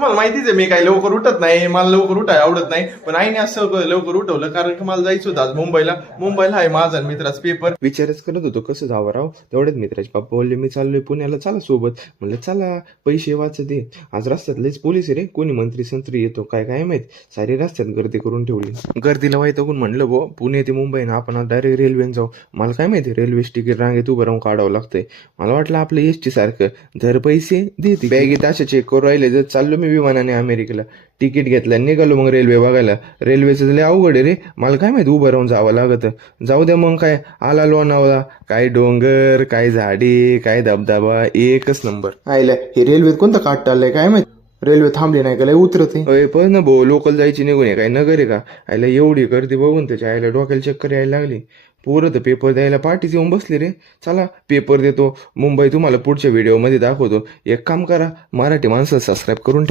तुम्हाला माहितीच आहे मी काही लवकर उठत नाही, मला लवकर उठायला आवडत नाही, पण आईने असं लवकर उठवलं कारण की मला जायचं होतं आज मुंबईला आहे माझा मित्राचा पेपर. विचारच करत होतो कसं जावं राव, तेवढ्याच मित्राचे पप्पा बोलले मी चाललोय पुण्याला, चला सोबत. म्हणलं चला, पैसे वाचते. आज रस्त्यात लयच पोलीस आहे रे, कोणी मंत्री संत्री येतो काय काय माहित, सारी रस्त्यात गर्दी करून ठेवली. गर्दीला वाईटकून म्हणलं भो पुणे ते मुंबई ना आपण डायरेक्ट रेल्वेने जाऊ. मला काय माहिती रेल्वे तिकीट रांगेत उभं राहून काढावं लागतंय. मला वाटलं आपलं एसटी सारखं जर पैसे देते बॅगेत अशा चेक करू राहिले. जर चाललो मी विमानाने अमेरिकेला, तिकीट घेतलं निघालो मग रेल्वे बघायला. रेल्वेचं लय अवघड आहे रे, मला काय माहिती उभं राहून जावं लागत. जाऊ द्या मग काय, आला लोणावळा, काय डोंगर, काय झाडे, काय धबधबा, एकच नंबर. आयला हे रेल्वेत कोणतं काट टाळलंय काय माहिती, रेल्वे थांबली नाही का लय उतरते. पण ना भाऊ लोकल जायची निघून आहे काय नगर आहे का. आयला एवढी गर्दी बघून त्याच्या आईला डोक्याला चक्कर यायला लागली. पोरं तर पेपर द्यायला पाठीच येऊन बसले रे. चला पेपर देतो, मुंबई तुम्हाला पुढच्या व्हिडिओमध्ये दाखवतो. एक काम करा, मराठी माणसं सबस्क्राईब करून ठेवा.